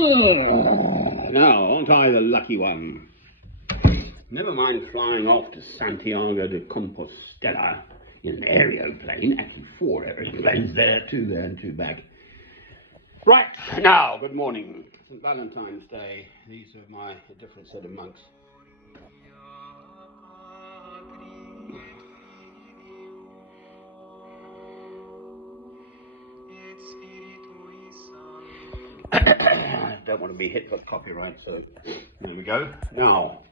Now, aren't I the lucky one? Never mind flying off to Santiago de Compostela in an aeroplane. Actually, 4 aeroplanes there, 2 there and 2 back. Right, now, good morning. St. Valentine's Day. These are a different set of monks. Don't want to be hit with copyright, so there we go. Now,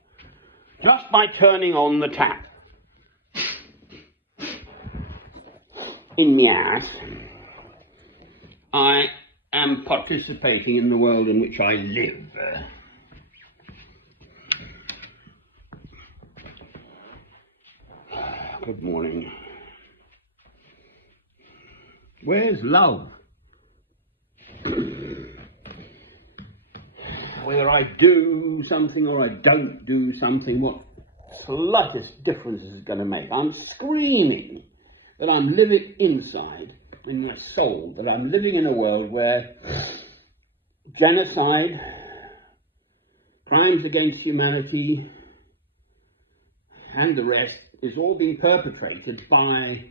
just by turning on the tap in Mias, I am participating in the world in which I live. Good morning. Where's love? Whether I do something or I don't do something, what slightest difference is it going to make? I'm screaming that I'm living inside, in my soul, that I'm living in a world where genocide, crimes against humanity, and the rest is all being perpetrated by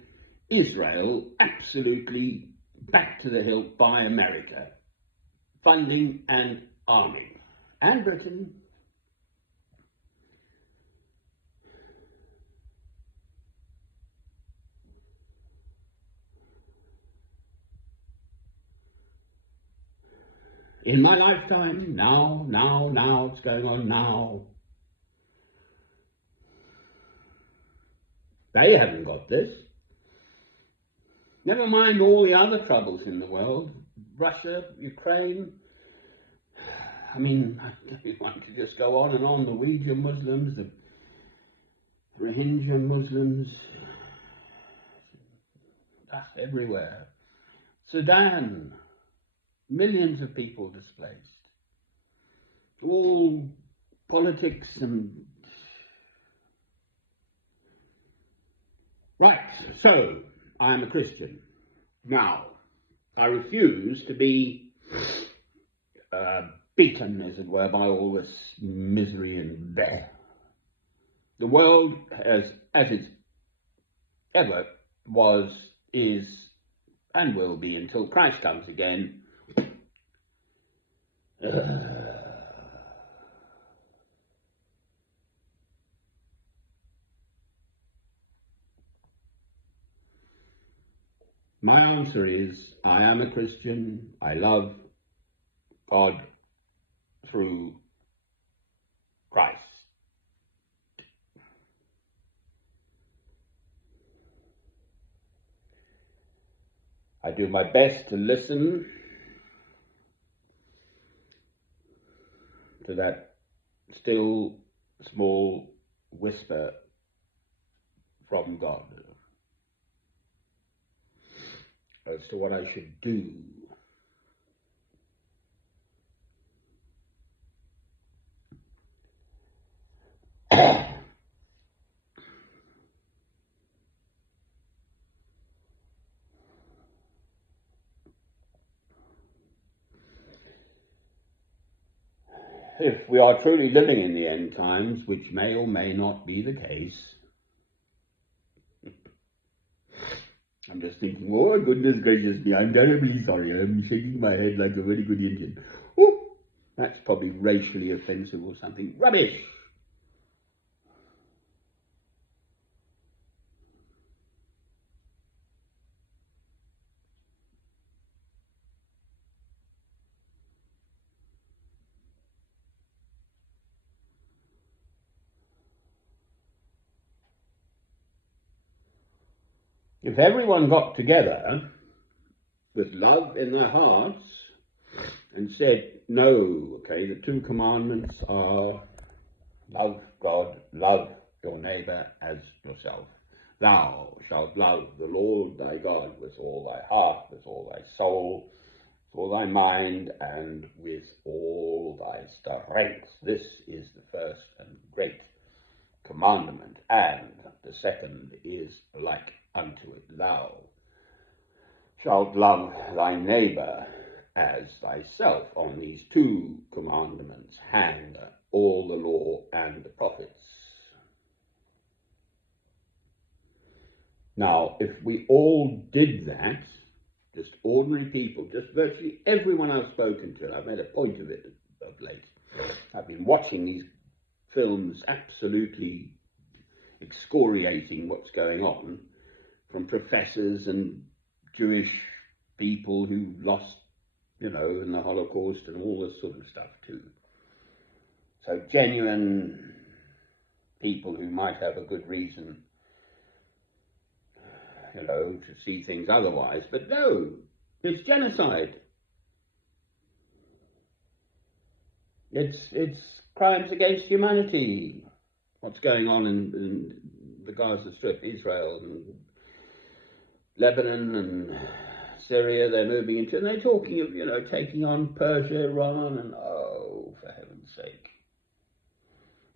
Israel, absolutely back to the hilt by America, funding and arming. And Britain. In my lifetime, now, it's going on now. They haven't got this. Never mind all the other troubles in the world. Russia, Ukraine. I mean, I want to just go on and on. The Uyghur Muslims, the Rohingya Muslims, that's everywhere. Sudan, millions of people displaced. All politics and... Right, so I am a Christian. Now, I refuse to be beaten, as it were, by all this misery and death. The world, as it ever was, is, and will be until Christ comes again. My answer is, I am a Christian. I love God through Christ. I do my best to listen to that still small whisper from God as to what I should do. If we are truly living in the end times, which may or may not be the case, I'm just thinking, oh goodness gracious me, I'm terribly sorry, I'm shaking my head like a very good Indian. Oh, that's probably racially offensive or something. Rubbish! If everyone got together with love in their hearts and said, no, okay, the 2 commandments are love God, love your neighbour as yourself. Thou shalt love the Lord thy God with all thy heart, with all thy soul, with all thy mind, and with all thy strength. This is the first and great commandment, and the second is like unto it. Thou shalt love thy neighbour as thyself. On these two commandments hang all the law and the prophets. Now, if we all did that, just ordinary people, just virtually everyone I've spoken to, I've made a point of it of late. I've been watching these films absolutely excoriating what's going on, from professors and Jewish people who lost, in the Holocaust and all this sort of stuff too. So genuine people who might have a good reason, to see things otherwise. But no, it's genocide. It's crimes against humanity. What's going on in the Gaza Strip, Israel and Lebanon and Syria, they're moving into, and they're talking of, taking on Persia, Iran, and oh, for heaven's sake.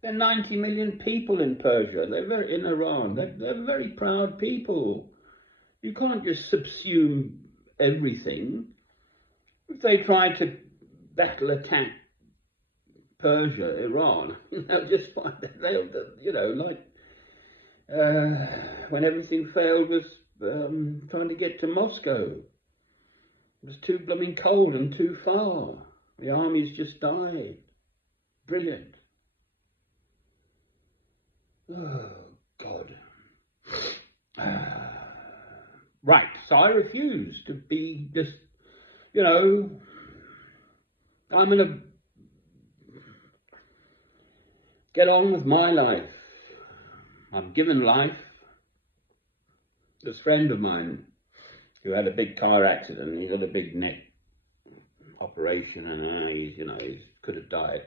There are 90 million people in Persia, in Iran, they're very proud people. You can't just subsume everything. If they try to battle attack Persia, Iran, they'll just find that when everything failed was trying to get to Moscow. It was too blooming cold and too far. The armies just died. Brilliant. Oh, God. Right, so I refuse to be just, I'm going to get on with my life. I'm given life. This friend of mine who had a big car accident, he got a big neck operation and he could have died,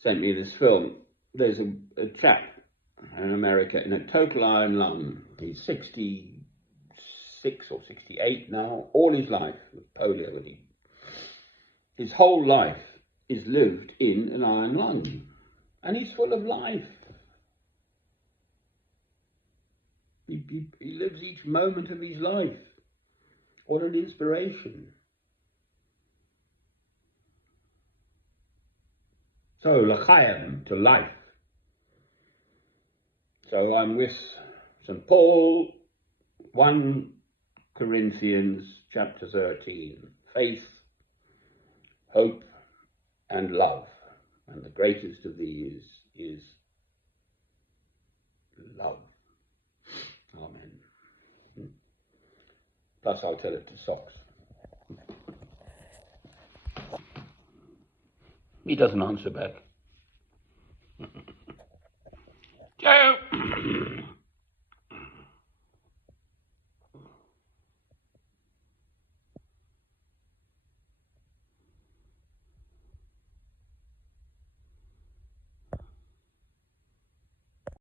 sent me this film. There's a chap in America in a total iron lung. He's 66 or 68 now, all his life with polio. His whole life is lived in an iron lung, and he's full of life. He lives each moment of his life. What an inspiration. So, l'chaim, to life. So I'm with St. Paul, 1 Corinthians chapter 13. Faith, hope, and love. And the greatest of these is love. Amen. Plus I'll tell it to Socks. He doesn't answer back.